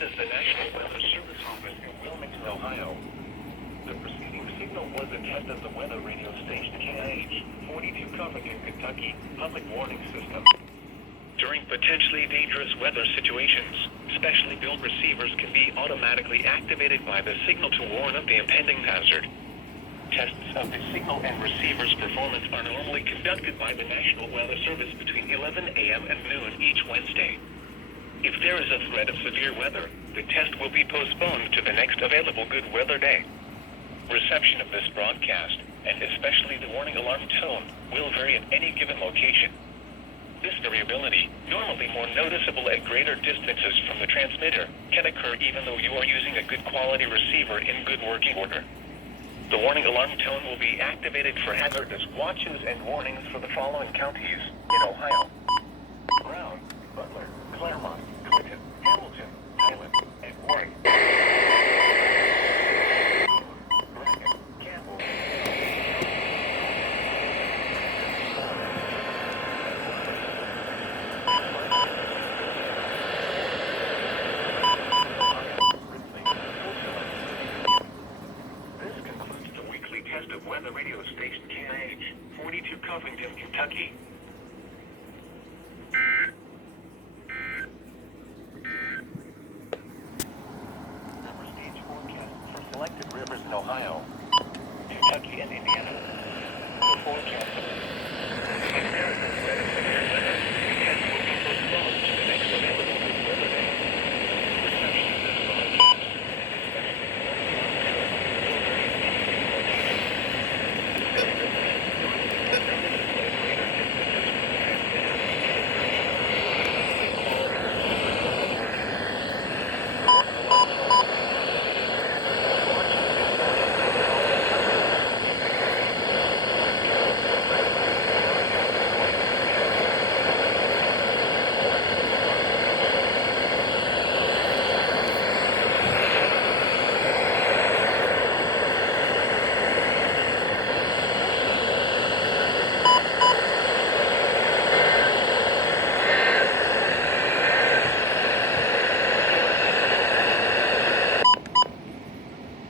is the National Weather Service office in Wilmington, Ohio. The preceding signal was a test of the weather radio station KIH 42 Covington, Kentucky public warning system. During potentially dangerous weather situations, specially built receivers can be automatically activated by the signal to warn of the impending hazard. Tests of the signal and receiver's performance are normally conducted by the National Weather Service between 11 a.m. and noon each Wednesday. If there is a threat of severe weather, the test will be postponed to the next available good weather day. Reception of this broadcast, and especially the warning alarm tone, will vary at any given location. This variability, normally more noticeable at greater distances from the transmitter, can occur even though you are using a good quality receiver in good working order. The warning alarm tone will be activated for hazardous watches and warnings for the following counties in Ohio: Brown, Butler, Claremont, Clinton, Hamilton, Highland, and Warren. Bracken, Campbell. This concludes the weekly test of weather radio station KIH 42 Covington, Kentucky. River stage forecast for selected rivers in Ohio, Kentucky, and Indiana. The forecast